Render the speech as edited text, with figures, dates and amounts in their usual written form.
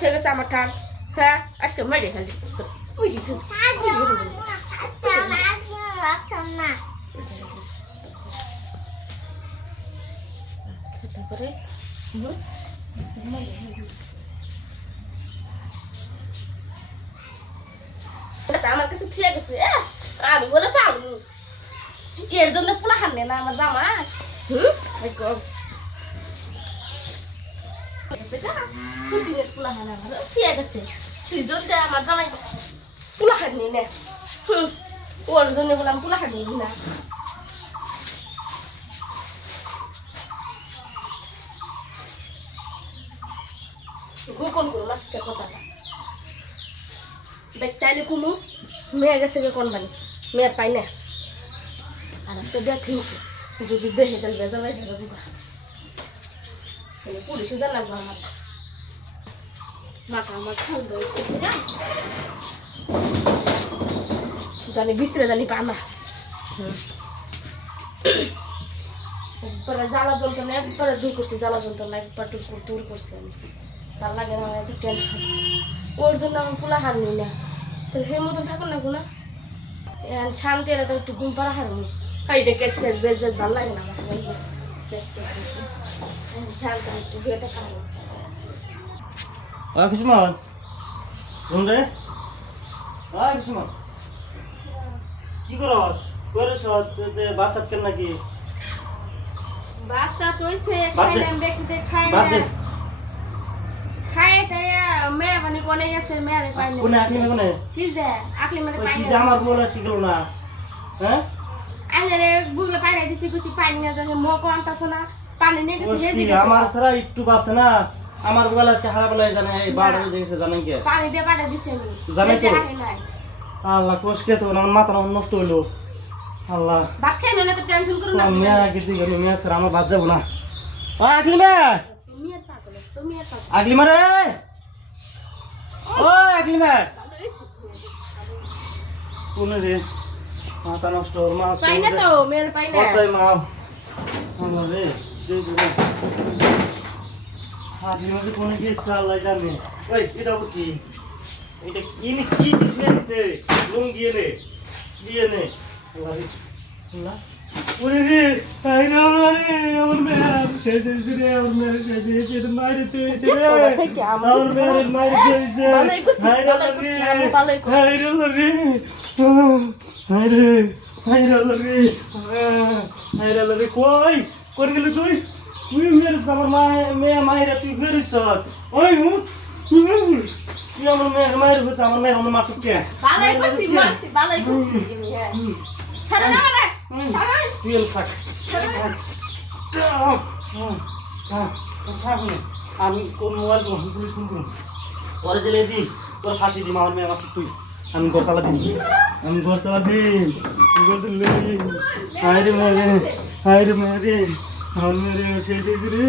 হয়ে গেছে আমার টান হ্যাঁ আজকে মেরে ফেলি ওই তারপরে আমার কাছে ঠিক আছে আমি বলে পারবো এর জন্য পোলা খানে না আমার জামা পোলা খানা ঠিক আছে তুই জন্য আমার জামাই পোলা খানি না ওর জন্য বললাম পোলা খানি না গোপন করুন আজকে কথাটা তাইলে কোনো মেয়ে গেছে কোন বানি মেয়ে পাই না আর একটা দেখি যদি দেখে তাহলে বেজা বেজা বুঝা পুলিশে জানাবো আমার মাথা আমার খাল জানি বিচরে জানি পানা একবারে জ্বালা যন্ত্রণা একবারে দূর করছি জ্বালা যন্ত্রণা একবার দূর করছি আমি তার লাগে না এত টেনশন ওর জন্য আমি পোলা হার নিই না তাহলে সেই মতন থাকুন না কোনো শান্তি এলে তো একটু ঘুম পাড়া হারুন এইটা কেস কেস বেশ বেশ ভালো লাগে না আমার কেস কেস কেস কেস শান্তি একটু ঘুরেটা খাবো কিছুমান শুন রে কিছুমান কি করস করেছ বাচ্চা কেন নাকি বাচ্চা তো হইছে খাইলাম দেখতে খাই না খাই টায়া মেয়ে বানি কোনে গেছে মেয়ে পাই না কোনে আকলি কোনে কি যে আকলি মানে পাই না কি যে আমার বলা শিখলো না হ্যাঁ আরে বুগলে পাড়াই দিছি কুছি পাই না জানে মকো আনতাছ না পানি নিয়ে গেছে হেজি গেছে আমার সারা একটু বাসে না আমার বলা আজকে হারা বলা জানে এই বাড়ি গেছে জানেন কি পানি দিয়ে পাড়াই দিছে আমি জানেন তো আল্লাহ কষ্টে তো আমার মাথা নষ্ট হইলো আল্লাহ ভাত খাই না তো টেনশন করো না আমি আর কি দিই আমি আর আমার বাদ যাব না আকলি মে তুমি আর পাগল তুমি আর পাগল আগলি মারে ও আগলি মে কোন রে মাথা নষ্ট মা পাই না তো মেল পাই না কতই মা আল্লাহ রে আগলি মারে কোন কি সাল্লাই জানে ওই এটা কি এটা ইনি কি দিছে লুঙ্গি এনে দিয়ে নে আল্লাহ রে আল্লাহ ওরে রে আই না রে আমার মেয়ে সেজেছে রে আমার মেয়ে সেজেছে রে মারি তুইছে রে আমার মেয়ে মারি তুইছে ভালোই করছিস ভালোই করছিস হাই রে হাই রে হাই রে কই কোন গেলি তুই তুই মেরে আমার মেয়ে মাইরা তুই গরিস ওই তুই আমার মেয়ে মাইরা হচ্ছে আমার মেয়ে আমার মাসুক কে ভালোই করছিস মারছি ভালোই করছিস ছাড়া না মানে ছাড়া তুই থাক আমি কোন মোবাইল পুলিশ ফোন করুন পরে জেলে দিই তোর ফাঁসি দিই আমার মেয়ে মাসুক তুই আমি গরতলা দিই হায়রে মেরে আমার মেরে সেই দিয়েছি রে